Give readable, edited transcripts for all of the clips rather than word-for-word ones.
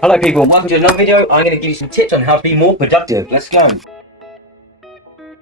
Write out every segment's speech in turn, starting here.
Hello people, welcome to another video. I'm going to give you some tips on how to be more productive. Let's go.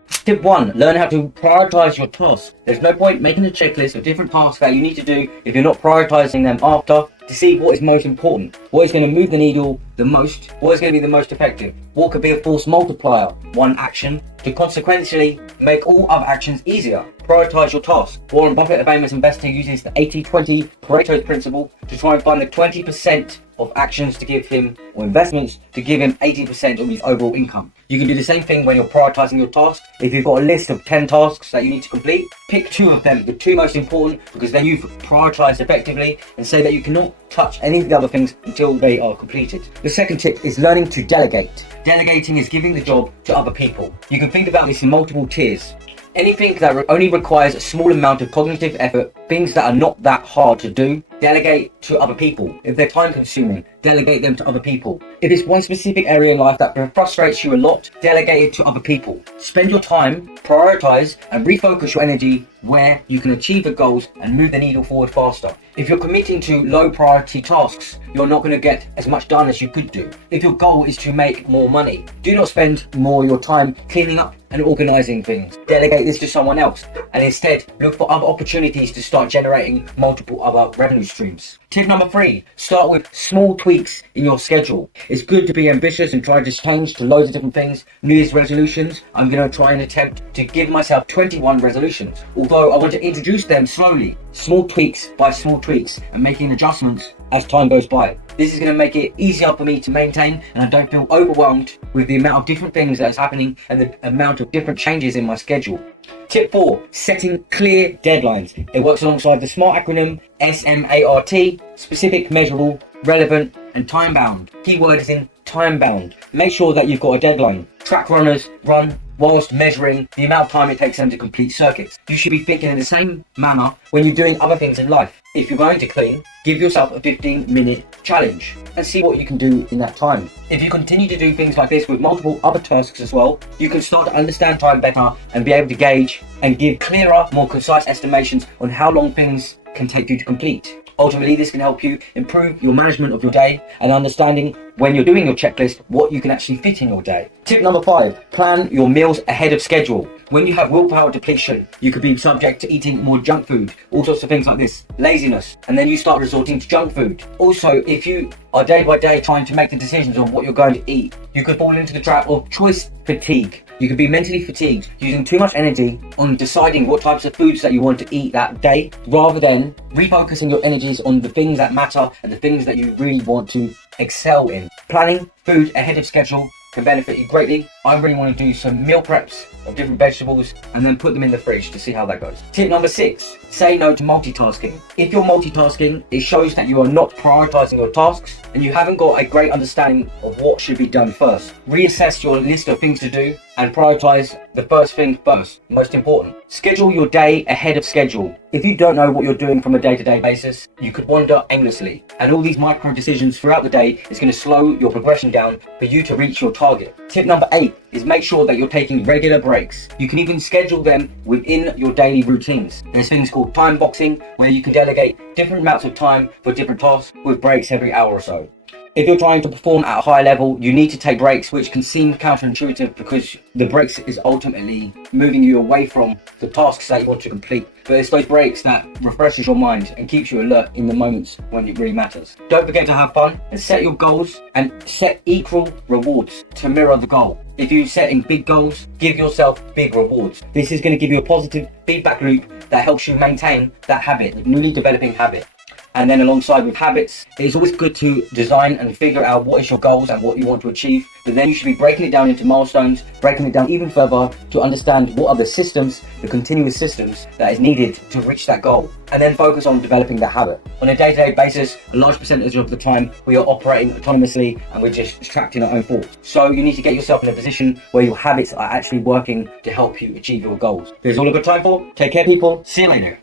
Tip 1. Learn how to prioritize your tasks. There's no point making a checklist of different tasks that you need to do if you're not prioritizing them after to see what is most important, what is going to move the needle the most, what is going to be the most effective, what could be a force multiplier, one action, to consequentially make all other actions easier. Prioritize your tasks. Warren Buffett, a famous investor, uses the 80-20 Pareto principle to try and find the 20% of actions to give him, or investments to give him 80% of his overall income. You can do the same thing when you're prioritizing your tasks. If you've got a list of 10 tasks that you need to complete, pick 2 of them, the 2 most important, because then you've prioritized effectively, and say that you cannot touch any of the other things until they are completed. The second tip is learning to delegate. Delegating is giving the job to other people. You can think about this in multiple tiers. Anything that only requires a small amount of cognitive effort, things that are not that hard to do, delegate to other people. If they're time consuming, delegate them to other people. If it's one specific area in life that frustrates you a lot, delegate it to other people. Spend your time, prioritize, and refocus your energy where you can achieve the goals and move the needle forward faster. If you're committing to low priority tasks, you're not going to get as much done as you could do. If your goal is to make more money, do not spend more of your time cleaning up and organizing things. Delegate this to someone else, and instead look for other opportunities to start generating multiple other revenue streams. Tip number 3, start with small tweaks in your schedule. It's good to be ambitious and try to change to loads of different things. New Year's resolutions, I'm going to try and attempt to give myself 21 resolutions. Although I want to introduce them slowly, small tweaks by small tweaks, and making adjustments as time goes by. This is going to make it easier for me to maintain, and I don't feel overwhelmed with the amount of different things that is happening and the amount of different changes in my schedule. Tip 4, setting clear deadlines. It works alongside the SMART acronym, SMART, specific, measurable, relevant, and time bound. Keyword is in time bound. Make sure that you've got a deadline. Track runners run whilst measuring the amount of time it takes them to complete circuits. You should be thinking in the same manner when you're doing other things in life. If you're going to clean, give yourself a 15-minute challenge and see what you can do in that time. If you continue to do things like this with multiple other tasks as well, you can start to understand time better and be able to gauge and give clearer, more concise estimations on how long things can take you to complete. Ultimately, this can help you improve your management of your day and understanding when you're doing your checklist what you can actually fit in your day. Tip number 5, plan your meals ahead of schedule. When you have willpower depletion, you could be subject to eating more junk food, all sorts of things like this, laziness, and then you start resorting to junk food. Also, if you are day by day trying to make the decisions on what you're going to eat, you could fall into the trap of choice fatigue. You could be mentally fatigued, using too much energy on deciding what types of foods that you want to eat that day, rather than refocusing your energies on the things that matter and the things that you really want to excel in. Planning food ahead of schedule can benefit you greatly. I really want to do some meal preps of different vegetables and then put them in the fridge to see how that goes. Tip number 6, say no to multitasking. If you're multitasking, it shows that you are not prioritizing your tasks and you haven't got a great understanding of what should be done first. Reassess your list of things to do and prioritize the first thing first, most important. Schedule your day ahead of schedule. If you don't know what you're doing from a day-to-day basis, you could wander aimlessly, and all these micro decisions throughout the day is going to slow your progression down for you to reach your target. Tip number 8 is make sure that you're taking regular breaks. You can even schedule them within your daily routines. There's things called timeboxing where you can delegate different amounts of time for different tasks with breaks every hour or so. If you're trying to perform at a high level, you need to take breaks, which can seem counterintuitive because the breaks is ultimately moving you away from the tasks that you want to complete. But it's those breaks that refreshes your mind and keeps you alert in the moments when it really matters. Don't forget to have fun and set your goals and set equal rewards to mirror the goal. If you're setting big goals, give yourself big rewards. This is going to give you a positive feedback loop that helps you maintain that habit, newly developing habit. And then alongside with habits, it's always good to design and figure out what is your goals and what you want to achieve. But then you should be breaking it down into milestones, breaking it down even further to understand what are the systems, the continuous systems that is needed to reach that goal. And then focus on developing the habit. On a day-to-day basis, a large percentage of the time we are operating autonomously and we're just distracting our own thoughts. So you need to get yourself in a position where your habits are actually working to help you achieve your goals. There's all a good time for. Take care people. See you later.